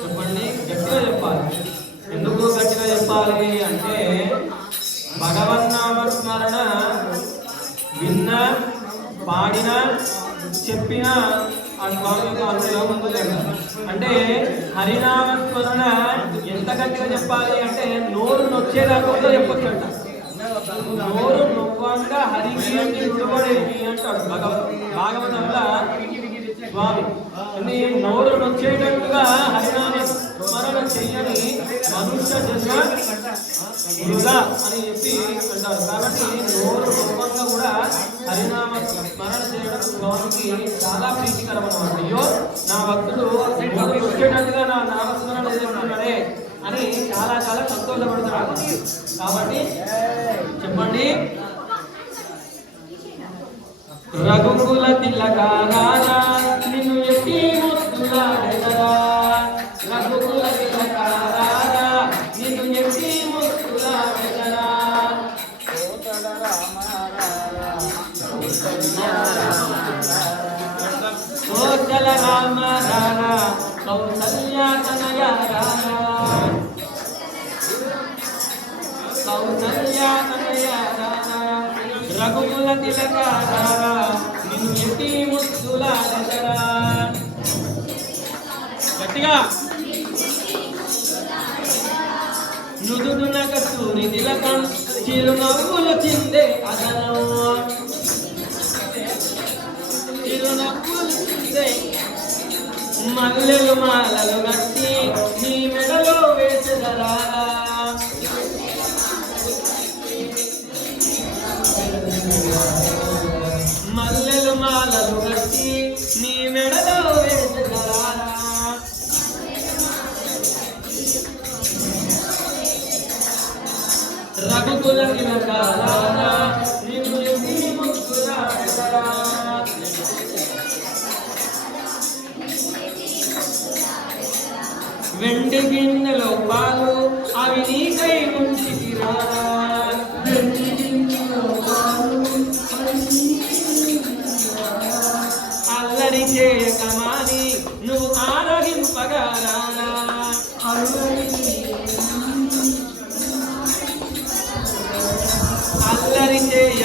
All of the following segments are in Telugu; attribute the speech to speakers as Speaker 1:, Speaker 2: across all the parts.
Speaker 1: చెప్పండి గట్టిగా చెప్పాలి ఎందుకు గట్టిగా చెప్పాలి అంటే భగవన్నామస్మరణ విన్న పాడిన చెప్పిన అంటే హరినామం యొక్క ఎంత గట్టిగా చెప్పాలి అంటే నోరు నొచ్చేదాకా అంట నోరు నొవ్వంగా హరికి రుణపడేది అంటాడు భగవ భాగవతంలో స్వామి. నోరు నొచ్చేటట్టుగా హరినామ స్మరణ చెయ్యని మనుష్య జన్మ అని చెప్పి అంటారు. కాబట్టి నోరు నొవ్వంగా కూడా హరినామ స్మరణ చేయడం స్వామికి చాలా ప్రీతికరం అనమాట అయ్యో నా భక్తుడు వచ్చేటట్టుగా నా నామస్మరణ చేస్తున్నాడే అని చాలా చాలా సంతోషపడతాడు కాబట్టి చెప్పండి. రఘుకుల తిలకారా రఘుకుల తిలకారా నిన్ను ఎట్టి ముద్దులాడెదరా గట్టిగా. నుదుడున కస్తూరి తిలకం చిరునవ్వులు చిందే అదనం మల్లెలు మాలలు కట్టి నువ్వు ఆరగింపగరానా అల్లరి చేయక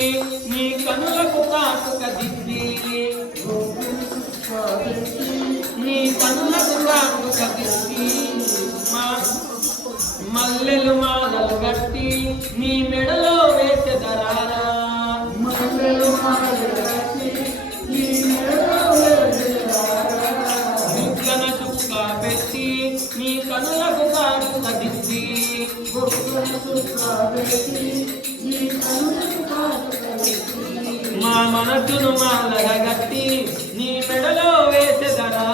Speaker 1: నీ కనులకు కాటుక దిద్ది. నీ కనులకు కాటుక దిద్ది. మల్లెలు మాలలు గట్టి నీ మెడలో వేసెదరారా బుగ్గన చుక్క పెట్టి నీ కనులకు కాటుక దిద్ది. మా మనసును మాలగట్టి నీ మెడలో వేసేదరా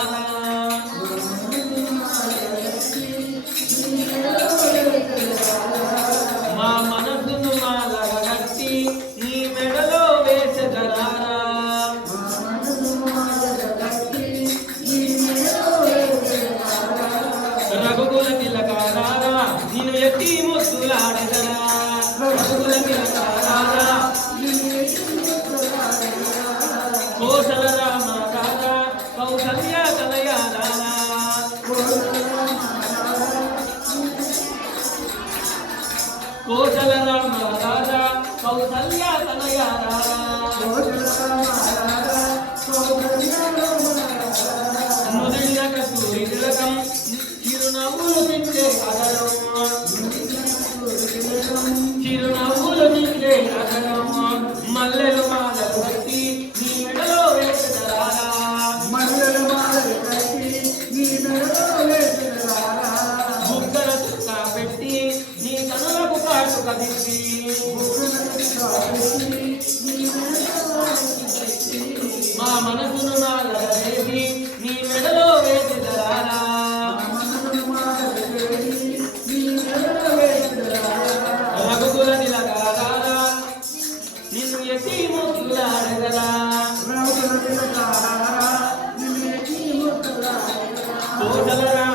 Speaker 1: నిన్ను ఎత్తి ముద్దులాడెదరా రఘుకుల తిలకారా కోసల రామ రాజా కౌసల్య తనయ రారా కోసల రామ రాజా కౌసల్య తనయ రారా నుదిన తింటే అదరం la la la.